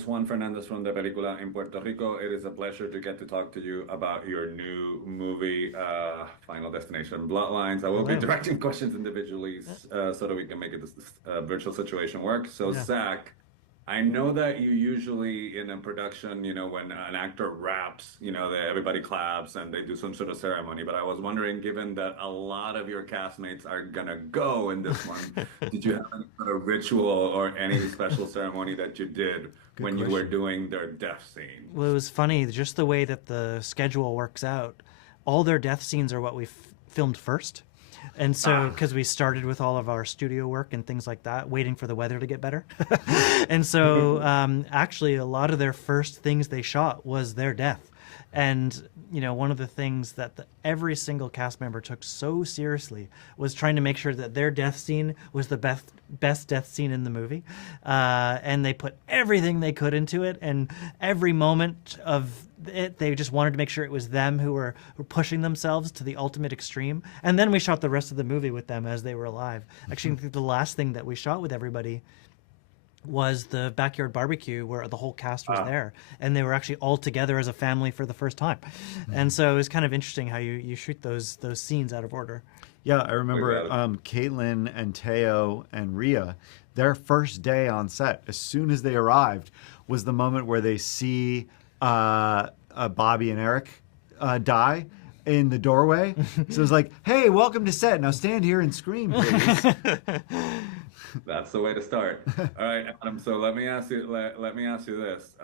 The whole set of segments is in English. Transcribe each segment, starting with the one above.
is Juan Fernandez from the Película in Puerto Rico. It is a pleasure to get to talk to you about your new movie, Final Destination Bloodlines. I will be Hello. directing questions individually so that we can make this virtual situation work. So, Yeah. Zach, I know that you usually in a production, when an actor raps, everybody claps and they do some sort of ceremony. But I was wondering, given that a lot of your castmates are gonna go in this one, did you have any sort of ritual or any special ceremony that you did Good when you were question. doing their death scene? Well, it was funny, just the way that the schedule works out. All their death scenes are what we filmed first. And so, Ah, because we started with all of our studio work and things like that, waiting for the weather to get better. And so, actually, a lot of their first things they shot was their death. And, one of the things that every single cast member took so seriously was trying to make sure that their death scene was the best death scene in the movie. And they put everything they could into it. And every moment of it, they just wanted to make sure it was them who were pushing themselves to the ultimate extreme. And then we shot the rest of the movie with them as they were alive. Actually, I think the last thing that we shot with everybody was the backyard barbecue where the whole cast was there, and they were actually all together as a family for the first time. And so it was kind of interesting how you shoot those scenes out of order. Yeah, I remember Caitlin and Teo and Rhea, their first day on set, as soon as they arrived, was the moment where they see Bobby and Eric die in the doorway. So it was like, hey, welcome to set. Now stand here and scream, please. that's the way to start. All right, Adam. So let me ask you. Let me ask you this.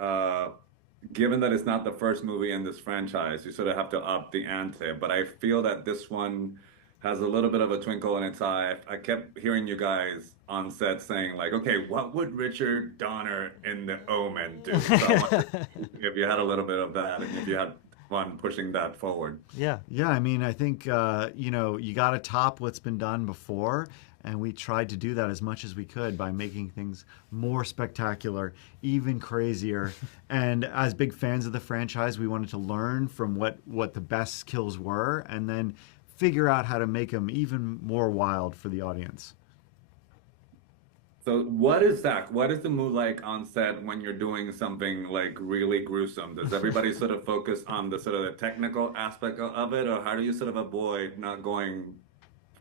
Given that it's not the first movie in this franchise, you sort of have to up the ante. But I feel that this one has a little bit of a twinkle in its eye. I kept hearing you guys on set saying like, okay, what would Richard Donner in The Omen do? So I wonder if you had a little bit of that and if you had fun pushing that forward. Yeah. Yeah, I mean, I think, you got to top what's been done before. And we tried to do that as much as we could by making things more spectacular, even crazier. And as big fans of the franchise, we wanted to learn from what the best kills were and then figure out how to make them even more wild for the audience. So what is that? What is the mood like on set when you're doing something like really gruesome? Does everybody sort of focus on the sort of the technical aspect of it, or how do you sort of avoid not going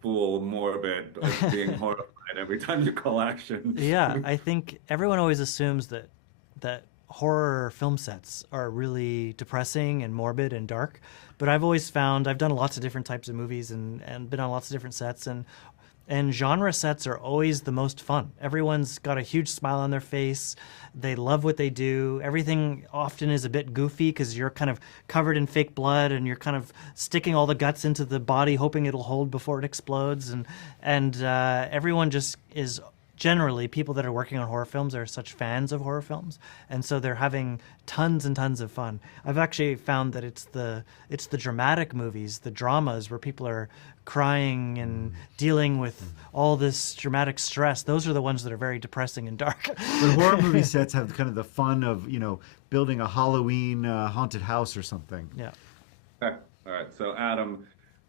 full morbid, being horrified every time you call action? Yeah, I think everyone always assumes that horror film sets are really depressing and morbid and dark. But I've always found I've done lots of different types of movies and been on lots of different sets, and genre sets are always the most fun. Everyone's got a huge smile on their face. They love what they do. Everything often is a bit goofy because you're kind of covered in fake blood and you're kind of sticking all the guts into the body, hoping it'll hold before it explodes. And everyone just is generally, people that are working on horror films are such fans of horror films, and so they're having tons and tons of fun. I've actually found that it's the dramatic movies, the dramas where people are crying and dealing with all this dramatic stress. Those are the ones that are very depressing and dark. But horror movie sets have kind of the fun of, building a Halloween haunted house or something. Yeah. Okay. All right. So Adam,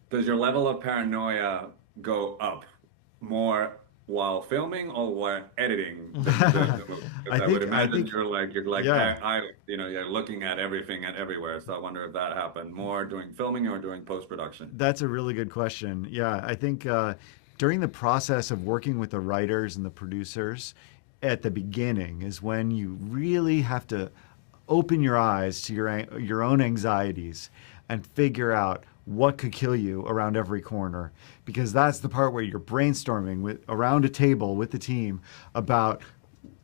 does your level of paranoia go up more while filming or while editing the movie? Because I would imagine you're like, yeah. you're looking at everything and everywhere. So I wonder if that happened more during filming or during post-production. That's a really good question. Yeah, I think during the process of working with the writers and the producers at the beginning is when you really have to open your eyes to your own anxieties and figure out what could kill you around every corner, because that's the part where you're brainstorming around a table with the team about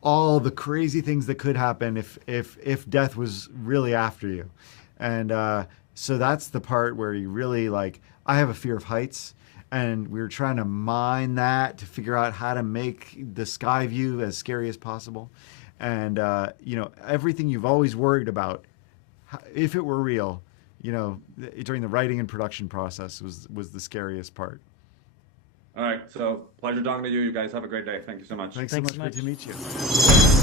all the crazy things that could happen if death was really after you. And so that's the part where you really I have a fear of heights, and we were trying to mine that to figure out how to make the sky view as scary as possible. And everything you've always worried about, if it were real, during the writing and production process was the scariest part. All right. So pleasure talking to you. You guys have a great day. Thank you so much. Thanks so much. so much. Great to meet you.